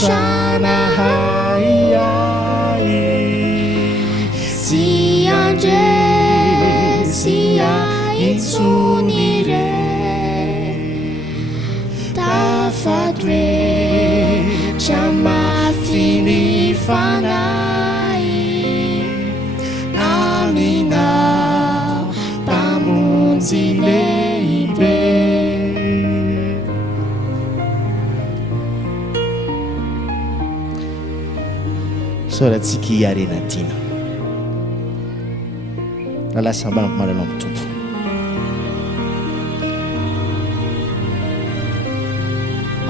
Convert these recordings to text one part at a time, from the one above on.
Shanahay Si Andre Sia Itsunire Tafadre Chamafini Fanai Amina Pamunzile soratsika hiarena tiana nalasambanako malalao amin'ny tompo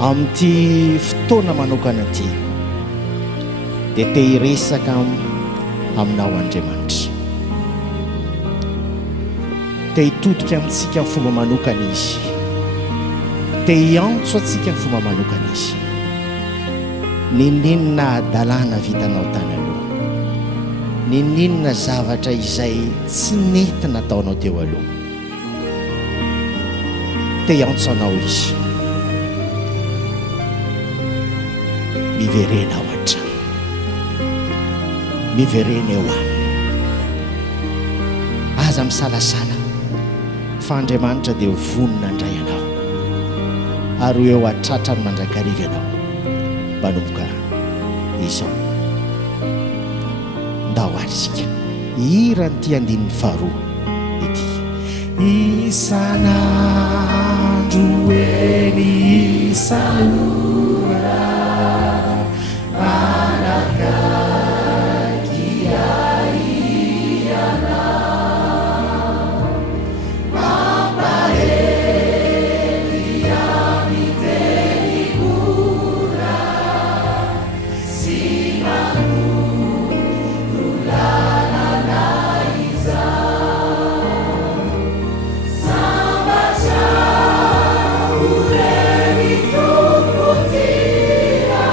amin'ity fotoana manokana ty dia te hiresaka aminao Andriamanitra te hitodika amintsika amin'ny fomba manokana izy te hiantso atsika amin'ny fomba manokana izy ninninona adalana vitanao tany aloha ninninona zavatra izay tsy nety nataonao teo aloha te hiantsonao izy miverenao hatrany miverena eo aminy aza misalasala fa Andriamanitra dia vonona andray anao ary eo atratra ny mandrakariva anao manomboka izao ndao arisika irany ty andininy faharoa ity isanandro eny isanora anakaiky aiana mampahely amitenigora si manurulana naiza sambaca uremi tumputira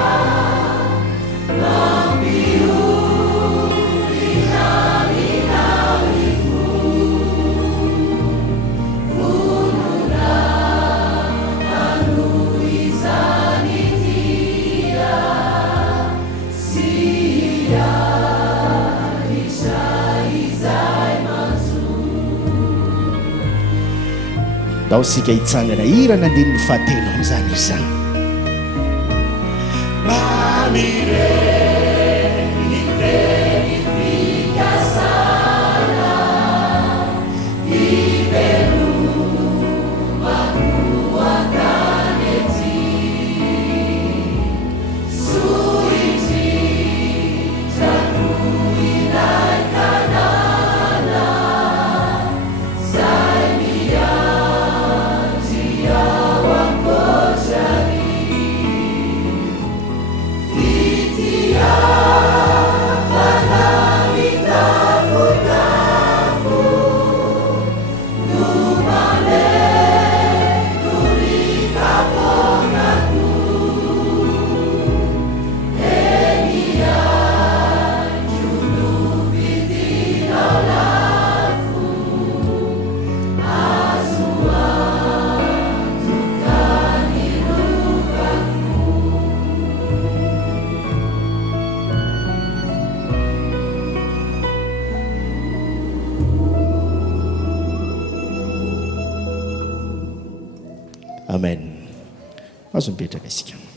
dao sika hitsangana irana andininy fahatelo amin'izany izy zany mamireny teny fikasana ivelomako antanety suitrako ilay tanàna zay miandry ao ankotrany fitiavana mitafotafo no maleko rikaponako eniandro no vidinao lafo azo antokany rovako. Amen. Azo mipetraka isika.